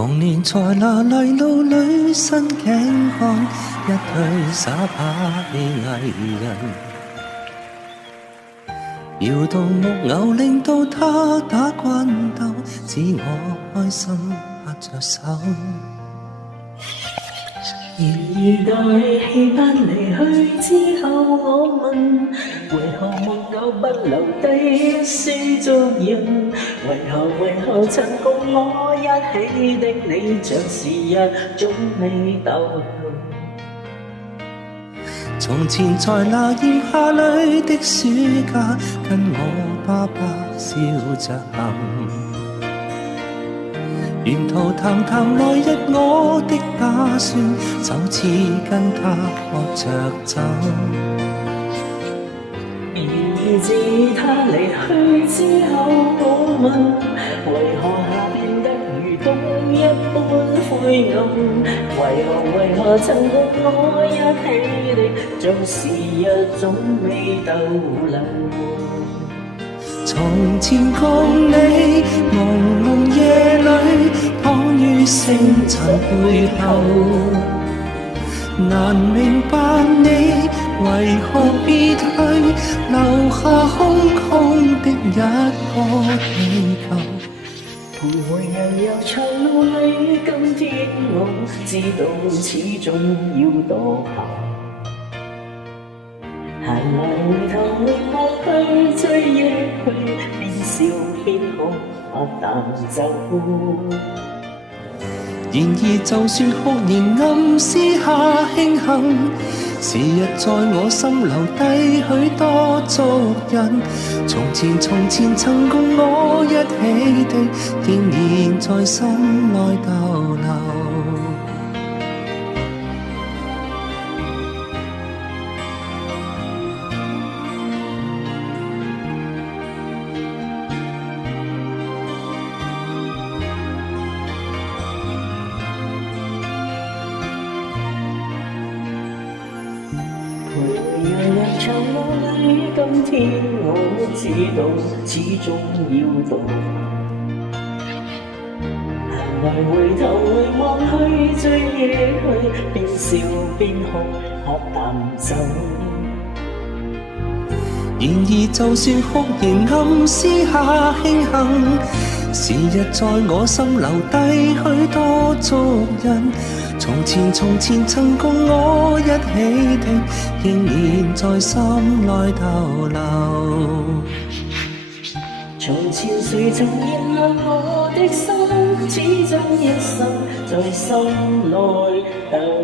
童年在那泥路裏伸頸項，一對耍把戲藝人。搖動木偶令到他打關鬥，只我開心拍着手。然而待戲班離去之後，我問為何木偶不留低書足印？為何曾共我一起的你，像時日總未逗留？從前在那炎夏裏的暑假，跟我爸爸笑着行，沿途談談來日我的打算，就似跟他喝着酒。然自他離去之後，我問為何夏變得如冬一般灰暗？為何曾共我一起的，像時日總未逗留？從前共你朦夜裏躺於星塵背後，難明白你為何別去，留下空空的一個地球。徘徊人遊長路裏，今天我知道始終要墮下。閒來回頭回望去，追憶去，邊笑邊哭，喝淡酒。然而就算哭年暗私下慶幸，時日在我心留低許多足印。從前曾共我一起的，仍然在心內逗留。日長路裏，今天我知道始終要墮下。閒來回頭回望去，追憶去，邊笑邊哭，喝淡酒。然而就算哭仍暗私下慶幸，時日在我心留低許多足印。從前曾共我一起的，仍然在心內逗留。從前誰曾燃亮我的心，始終一生在心內逗留。